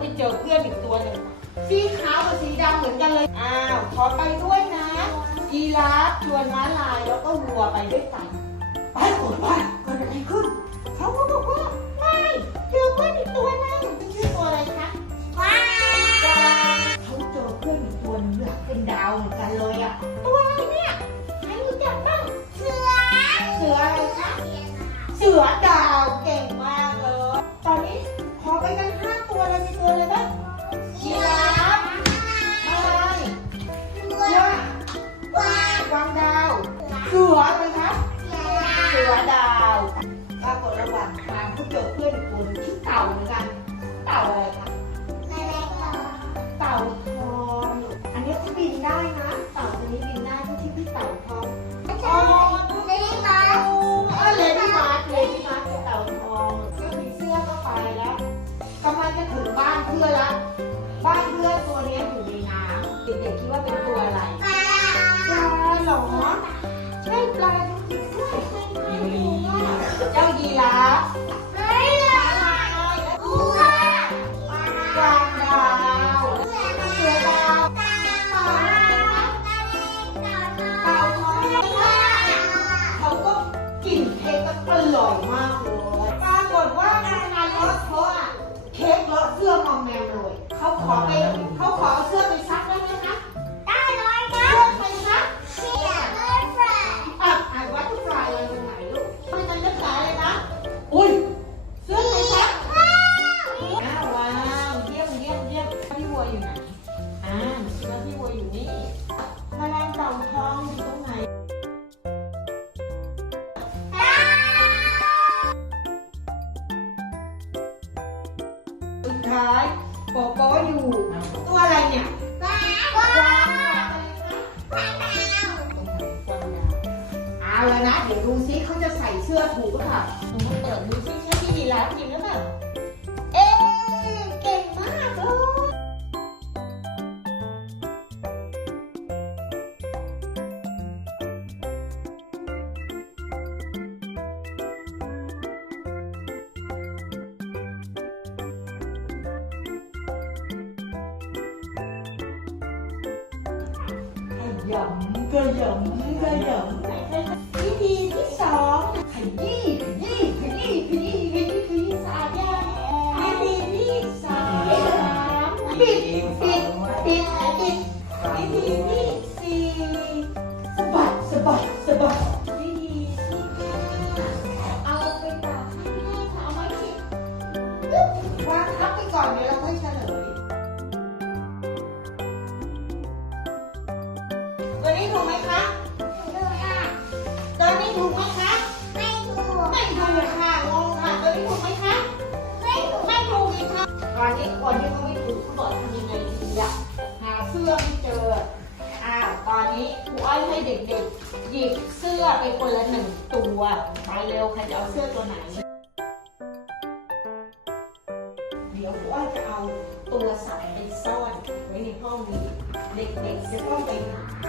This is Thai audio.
ไปเจอเพื่อนอีกตัวหนึ่งสีขาวกับสีดำเหมือนกันเลย อ้าว ขอไปด้วยนะ ยีราฟชวนม้าลายแล้วก็วัวไปด้วยกัน ไปโอนไปเกิดอะไรขึ้น เขาก็บอกว่า เสืออะไรคะเสือดาวปรากฏระหว่างทางเขาเจอเพื่อนอีกคนชื่อเต่าเหมือนกันเต่าอะไรคะเต่าทองอันนี้เขาบินได้นะเต่าตัวนี้บินได้เขาชื่อพี่เต่าทองอ๋อเออเลดี้มาร์คเลดี้มาร์คคือเต่าทองเสื้อผีเสื้อก็ไปแล้วกำลังจะถึงบ้านเพื่อนละบ้านเพื่อนตัวนี้อยู่ในน้ำเด็กๆคิดว่าเป็น เขาก็กลิ่นเค้กก็อร่อยมากเลยปรากฏว่าการงานเลอะเทอะอะเค้กเลอะเสื้อมอมแมมเลยเขาขอไปเขาขอเอาเสื้อไป ร้ายโปโปอยู่ ตัวอะไรเนี่ยกวางกวางอะไรคะกวางดาวเอาเลยนะ เดี๋ยวดูซิเขาจะใส่เสื้อถูกหรือเปล่าหนูมาเปิดดูซิใช่ที่ยีราฟจริงหรือเปล่า ยำกระยำกระยำวิธีที่สองขยี้ขยี้ขยี้ขยี้ขยี้ขยี้สาดยาวิธีที่สามปิดปิดปิดปิดวิธีที่ เสื้อไม่เจอ อ้าวตอนนี้ครูอ้อยให้เด็กๆ หยิบเสื้อไปคนละหนึ่งตัวไปเร็วใครจะเอาเสื้อตัวไหน เดี๋ยวครูอ้อยจะเอาตัวสายไปซ่อนไว้ในห้องนี้ เด็กๆจะต้องไปหา